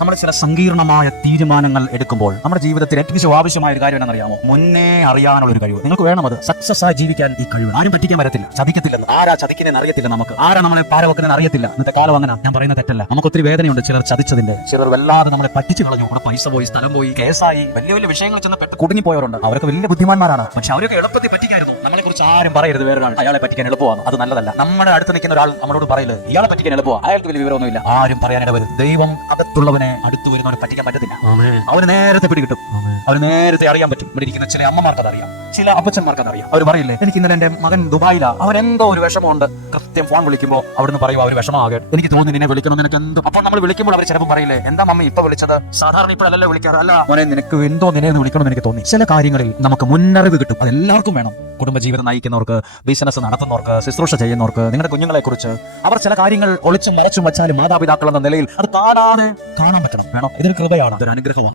നമ്മൾ ചില സങ്കീർണമായ തീരുമാനങ്ങൾ എടുക്കുമ്പോൾ നമ്മുടെ ജീവിതത്തിൽ ഏറ്റവും ആവശ്യമായ ഒരു കാര്യം എന്നറിയാമോ മുന്നേ അറിയാനുള്ള ഒരു കഴിവ്. നിങ്ങൾക്ക് വേണം അത്. സക്സസ് ആയി ജീവിക്കാൻ ഈ കഴിവ്. ആരും പറ്റിക്കാൻ വരത്തില്ല. ചതിക്കത്തില്ലെന്ന്. ആരാ ചതിക്കുന്നതെന്ന് അറിയത്തില്ല നമുക്ക്. ആരാ നമ്മളെ പാര വെക്കുന്നതെന്ന് അറിയത്തില്ല. ഇന്നത്തെ കാലം അങ്ങനെ. ഞാൻ പറയുന്ന തെറ്റല്ല. നമുക്ക് ഒത്തിരി വേദനയുണ്ട്. ചിലർ ചതിച്ചതിന്റെ ചിലർ വല്ലാതെ നമ്മളെ പറ്റിച്ചു കളഞ്ഞു. കൂടെ പൈസ പോയി സ്ഥലം പോയി കേസായി. വലിയ വലിയ വിഷയങ്ങൾ ചെന്ന് കുടുങ്ങി പോയവരുണ്ട് അവരൊക്കെ വലിയ ബുദ്ധിമാന്മാരാണ്. പക്ഷെ അവരൊക്കെ എളുപ്പത്തിൽ പറ്റിക്കായിരുന്നു. നമ്മളെ കുറിച്ച് ആരും പറയരുത്. വേറെ ഒരാൾ അയാളെ പറ്റിക്കാൻ എളുപ്പമാണ്. അത് നല്ലതല്ല. നമ്മുടെ അടുത്ത് നിൽക്കുന്ന ഒരാൾ നമ്മളോട് പറയില്ല ഇയാളെ പറ്റിക്കാൻ എളുപ്പമാണ് അയാൾക്ക് വലിയ വിവരമൊന്നുമില്ല. ആരും പറയാനിടവരും ദൈവം അകത്തുള്ളവനെ അടുത്ത് വരുന്നവനെ പറ്റിക്കാൻ പറ്റത്തില്ല. അവന് നേരത്തെ പിടികിട്ടും. അവന് നേരത്തെ അറിയാൻ പറ്റും. ഇവിടെ ഇരിക്കുന്ന ചില അമ്മമാർക്ക് അതറിയാം. ചില അപ്പച്ചന്മാർക്ക് അതറിയാം അവർ പറയില്ലേ എനിക്ക് ഇന്നലെ എന്റെ മകൻ ദുബായിലാ. അവരെന്തോ ഒരു വിഷമമുണ്ട്. കൃത്യം ഫോൺ വിളിക്കുമ്പോൾ അവിടുന്ന് പറയുമ്പോൾ അവർ വിഷമാകെ എനിക്ക് തോന്നി നിന്നെ വിളിക്കണം നിനക്ക് എന്തോ അപ്പോൾ നമ്മൾ വിളിക്കുമ്പോൾ അവർ ചിലപ്പോൾ പറയില്ലേ എന്താ മമ്മി ഇപ്പൊ വിളിച്ചത്? സാധാരണ ഇപ്പോഴല്ലേ വിളിക്കാറ്. അല്ല. മോനെ നിനക്ക് എന്തോ നിന്നെ വിളിക്കണം എനിക്ക് തോന്നി. ചില കാര്യങ്ങളിൽ നമുക്ക് മുന്നറിവ് കിട്ടും. അത് എല്ലാവർക്കും വേണം. കുടുംബജീവിതം നയിക്കുന്നവർക്ക് ബിസിനസ് നടത്തുന്നവർക്ക് ശുശ്രൂഷ ചെയ്യുന്നവർക്ക് നിങ്ങളുടെ കുഞ്ഞുങ്ങളെ കുറിച്ച് അവർ ചില കാര്യങ്ങൾ ഒളിച്ചും മറച്ചും വച്ചാലും മാതാപിതാക്കൾ എന്ന നിലയിൽ അത് കാണാതെ കാണാൻ പറ്റണം. വേണം. ഇതൊരു കൃപയാണ്. അതൊരു അനുഗ്രഹമാണ്.